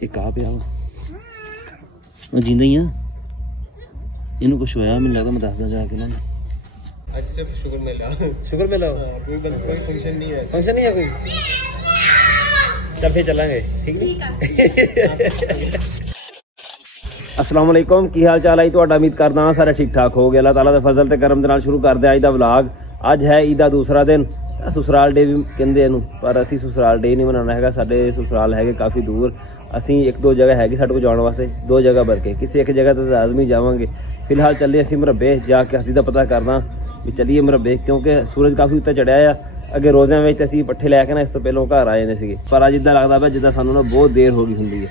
एक आ पिया वा जींदा ही आ इनू कुछ होया मैनूं लगदा मैं दसदा जाके ना आज सिर्फ शुगर मिला कोई फंक्शन नहीं है कोई। चल फिर चलांगे ठीक है। अस्सलाम वालेकुम की हाल चाल है तुहाडा उम्मीद करदा सारे ठीक ठाक हो गए। अल्लाह ताला दे फजल ते करम दे नाल शुरू करदे अज दा व्लॉग। अज है ईद दा दूसरा दिन ससुराल डे भी कहंदे इनू पर असीं ससुराल डे नहीं मनाना हैगा। साडे ससुराल है काफ़ी दूर असीं एक दो जगह हैगी साडे कोल जाने वास्ते दो जगह बरके किसी एक जगह तो लाजमी जावांगे। फिलहाल चलिए असीं मुरब्बे जाके हसी दा पता करना भी चलिए मुरब्बे क्योंकि सूरज काफ़ी उत्ते चढ़िया आ। अगे रोज़िਆਂ ਵਿੱਚ ਅਸੀਂ पट्ठे लैके ना इस तो पहलों घर आए ने सीगे पर अज इदा लगता पिया जिद्दां सानूं ना बहुत देर हो गई हुंदी है।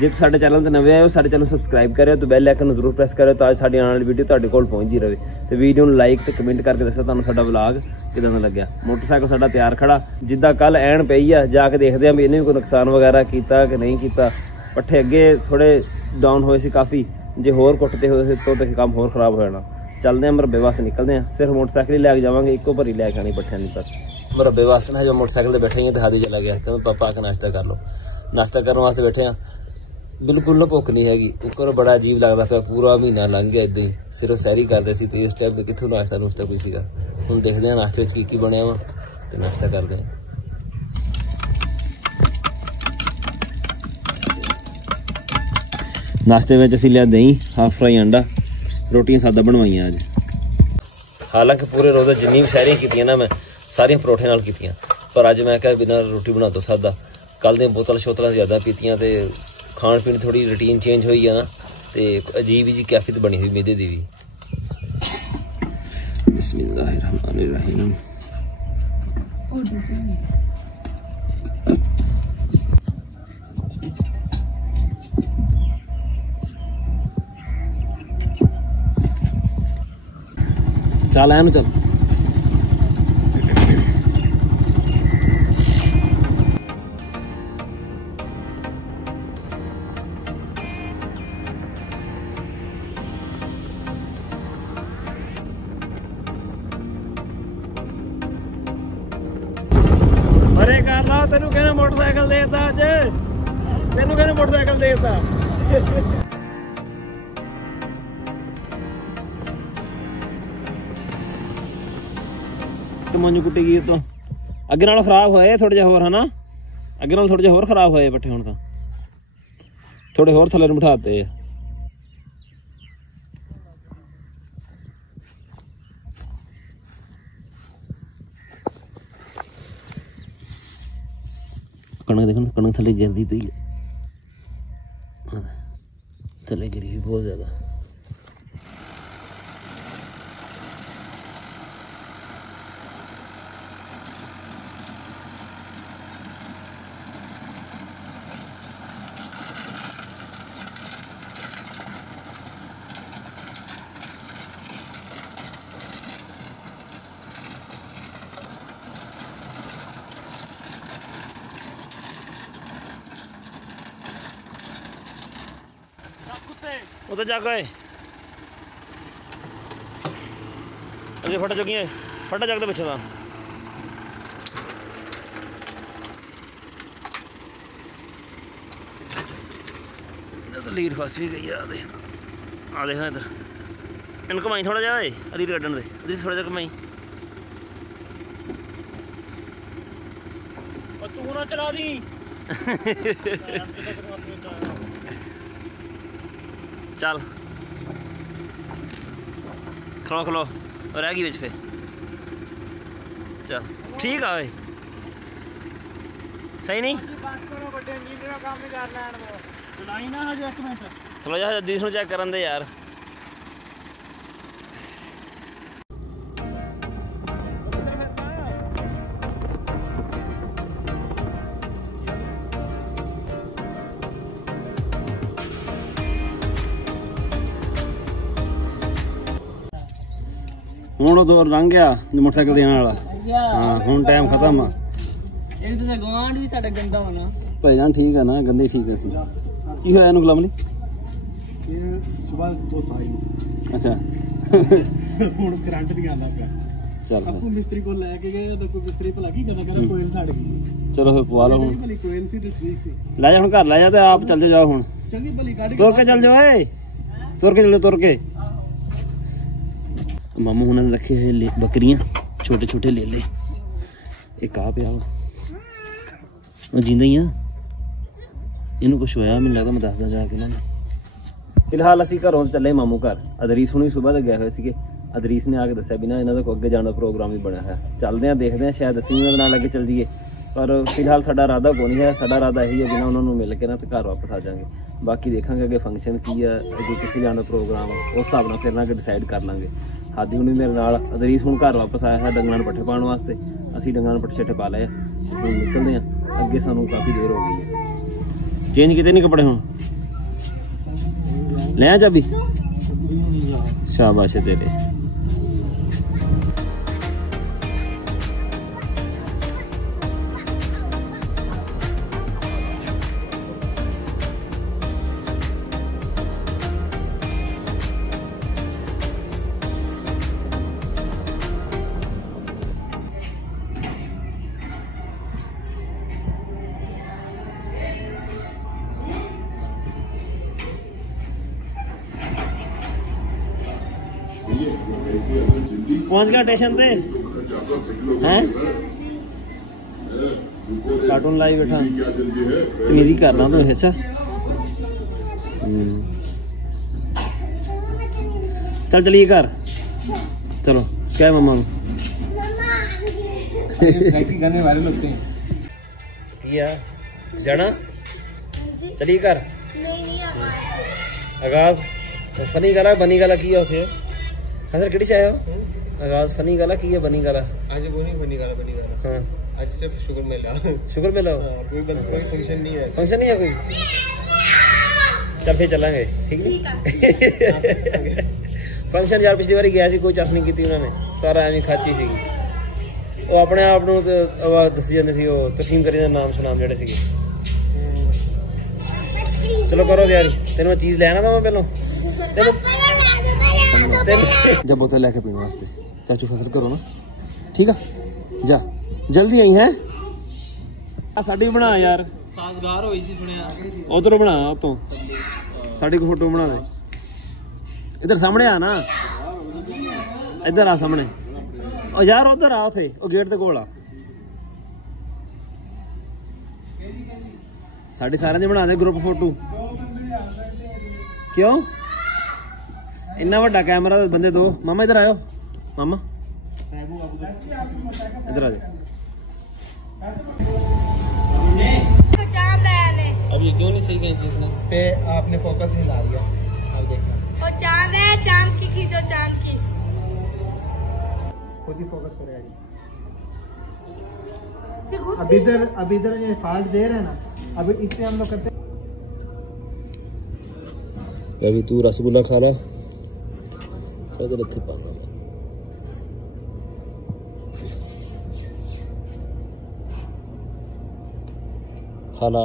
जे साडे चैनल ते नवे आए हो साडे चैनल सबसक्राइब करियो तो बैल आइकन जरूर प्रेस करियो तो अज साडी आने वाली वीडियो तुहाडे कोल पहुंचदी रहे। तो वीडियो नूं लाइक ते कमेंट करके दस्सो तुहानूं साडा व्लॉग किदां दा लग्गिया। मोटरसाइकिल साडा तैयार खड़ा जिद्दां कल ऐन पई आ जाके देखदे आ भी इहने कोई नुकसान वगैरह कीता कि नहीं कीता। पट्ठे अगे थोड़े डाउन होए सी काफ़ी जे होर कुटते होए तो काम होर खराब हो जाना। चलते हैं मुरब्बे वास्ते निकलते हैं सिर्फ मोटरसाइकिल ही लैके जावांगे इक्को भरी लैके आनी पट्ठियां नहीं बस। मुरब्बे वास्ते मैं मोटरसाइकिल बैठे ही दिखा दी चला गया कहते पापा आके नाश्ता कर लो। नाश्ता करने वास्ते बैठे हैं बिल्कुल ना भुख नहीं हैगी। ऊपर बड़ा अजीब लगता पाया पूरा महीना लंघ गया इदां ही सिर्फ सैरी करते थे तो इस टाइम कितों नाश्ता नुश्ता कोई सीगा। हुण देखते हैं नाश्ते में की बनया वा तो नाश्ता करते हैं। नाश्ते में असीं लिया दही हाफ फ्राई अंडा रोटियां सादा बनवाइयां अज। हालांकि पूरे रोज़ जिन्नी भी सैरियां कीतियां ना मैं सारियां परोठे नाल कीतियां पर अज मैं क्या बिना रोटी बना दो सादा। कल दी बोतल शोतल ज़्यादा पीतियां तो खाण पीण थोड़ी रूटीन चेंज हुई है ना तो अजीब जी कैफियत बनी हुई मेदे दी भी। बिस्मिल्लाहिर्रहमानिर्रहीम। चल आया ना चल अरे कर ला तेनू कहने मोटरसाइकिल देता अज तेनू कहने मोटरसाइकिल देता। मंजू कुट्टी गई तो अगे नालों खराब होए थोड़े जे होर है ना अगे नालों थोड़े जे होर खराब होए पट्ठे हुण तां थोड़े होर थल्ले बिठाते आ। कणक देखो कणक थल्ले गिरदी पई थल्ले गिरी हुई बहुत ज्यादा। उधर जा गए अजे फटा चुकी फटा जगते पिछे था तो लीड फस भी गई आ देखो इधर इन घुमाई थोड़ा जा लीड कड्ढन दे थोड़ा जा घुमाई तू ना चला दी। चल खलो खलो रह गई बिच फिर चल ठीक है सही नहीं चलो यार जगदीश चेक करन दे यार। ਹੁਣ ਉਹ ਦੌਰ ਲੰਘ ਗਿਆ मोटरसाइकिल देने वाला हाँ ਹੁਣ टाइम खत्म आ। ਇਹ ਤਾਂ ਗਵਾਂਢ ਵੀ ਸਾਡਾ ਗੰਦਾ ਹੋਣਾ ਭਾਈਜਾਨ ठीक है ना गंदे ठीक है सी की होया ਇਹਨੂੰ ਗੁਲਾਮ ਲਈ ਸੁਬਾਹ ਤੋਂ ਸਾਈ अच्छा ਹੁਣ ਕਰੰਟ ਨਹੀਂ ਆਉਂਦਾ ਪਿਆ चल आपको मिस्त्री को लेके गए तो कोई मिस्त्री भला की कहता करा कोयल साड़ गई। चलो फिर पवा लो हुण भली कोयल सी ते ठीक सी। ले जा हुण घर ले जा ते आप चल जाओ हुण चंगी भली काट तुर के चल जाओ ए तुर के चलो तुर के। मामू हुणां ने रखे हैं बकरियां छोटे छोटे ले ले एक आ पिया वा जींदा ही आ इनू कुछ होया मैनूं लगदा मैं दसदा जाके ना। फिलहाल ਅਸੀਂ ਘਰੋਂ ਚੱਲੇ ਮਾਮੂ ਘਰ। ਅਦਰੀਸ ਹੁਣੀ ਸਵੇਰ ਦੇ ਗਏ ਹੋਏ ਸੀਗੇ। ਅਦਰੀਸ ਨੇ ਆ ਕੇ ਦੱਸਿਆ ਵੀ ਨਾ ਇਹਨਾਂ ਦਾ ਕੋਈ ਅੱਗੇ ਜਾਣ ਦਾ ਪ੍ਰੋਗਰਾਮ ਵੀ ਬਣਿਆ ਹੋਇਆ। ਚੱਲਦੇ ਆ ਦੇਖਦੇ ਆ ਸ਼ਾਇਦ ਅਸੀਂ ਇਹਨਾਂ ਦੇ ਨਾਲ ਅੱਗੇ ਚੱਲ ਜਾਈਏ ਪਰ ਫਿਲਹਾਲ ਸਾਡਾ ਇਰਾਦਾ ਕੋਈ ਨਹੀਂ ਹੈ। ਸਾਡਾ ਇਰਾਦਾ ਇਹੀ ਹੈ ਕਿ ਨਾ ਉਹਨਾਂ ਨੂੰ ਮਿਲ ਕੇ ਨਾ ਤੇ ਘਰ ਵਾਪਸ ਆ ਜਾਾਂਗੇ। ਬਾਕੀ ਦੇਖਾਂਗੇ ਅੱਗੇ ਫੰਕਸ਼ਨ ਕੀ ਆ ਅੱਗੇ ਕਿੱਥੇ ਜਾਣ ਦਾ ਪ੍ਰੋਗਰਾਮ ਆ ਉਸ ਹਿਸਾਬ ਨਾਲ ਫਿਰ ਨਾ ਅੱਗੇ ਡਿਸਾਈਡ ਕਰ ਲਾਂਗੇ। ਹਾਦੀ ਹੁਣੀ ਮੇਰੇ ਨਾਲ ਅਦਰੀਸ ਹੁਣ ਘਰ ਵਾਪਸ ਆਇਆ ਹੈ ਡੰਗਰਾਂ ਨੂੰ ਪੱਠੇ ਪਾਉਣ ਵਾਸਤੇ। ਅਸੀਂ ਡੰਗਰਾਂ ਨੂੰ ਪੱਠੇ ਛੱਟੇ ਪਾ ਲਏ ਹੁਣ ਨਿਕਲਦੇ ਆ ਅੱਗੇ ਸਾਨੂੰ ਕਾਫੀ ਦੇਰ ਹੋ ਗਈ ਹੈ। ਚੇਂਜ ਕੀਤੇ ਨਹੀਂ ਕੱਪੜੇ ਹੁਣ ले आ चाबी शाबाश है तेरे। पहुंच गया स्टेशन पे हैं कार्टून लाई बैठा तमीजी करना तो अच्छा चल चलिए घर चलो क्या है मम्मा गाने वाले लगते हैं किया जाना चलिए घर आगाज फनी गला बनी गला किया होते सर किड़ी से आए हो आगाज फनी गला की है बनी गला आज वो नहीं बनी गाला हाँ आज सिर्फ शुगर मेला कोई फंक्शन नहीं है। फंक्शन नहीं है कोई चल फिर चलांगे ठीक है फंक्शन यार पिछली बार गया सी कोई चस नहीं की उन्होंने सारा एवं खाची सी वो अपने आप ਨੂੰ ਦੱਸੀ ਜਾਂਦੇ ਸੀ ਉਹ ਤਸੀਮ ਕਰੀ ਦਾ ਨਾਮ ਸੁਨਾਮ ਜਿਹੜੇ ਸੀਗੇ। ਚਲੋ ਕਰੋ ਤਿਆਰੀ ਤੈਨੂੰ ਚੀਜ਼ ਲੈਣਾ ਤਾਂ ਮੈਂ ਪਹਿਲਾਂ जब बोतल लेके पीने वास्ते चाचू फसल करो ना ठीक है जा जल्दी आई है साड़ी बना यार साजगार होई सी सुनिया उधर बना तो साड़ी को फोटो बना दे इधर सामने आ ना इधर आ सामने ओ यार उधर आ उथे ओ गेट दे कोल आ साड़ी सारे दी बना दे ग्रुप फोटो क्यों इन्ना बड़ा कैमरा बंदे दो मामा इधर आयो मामा इधर आ जाओ। अब ये क्यों नहीं सही गई चीज इस पे आपने फोकस नहीं ला दिया अब देखना और चांद है चांद की खींचो चांद की खुद ही फोकस करेगा। अब इधर ये फास्ट दे रहे हैं ना अब इससे हम लोग करते अभी तू रसगुल्ला खा ला इत्थे पाना खा ला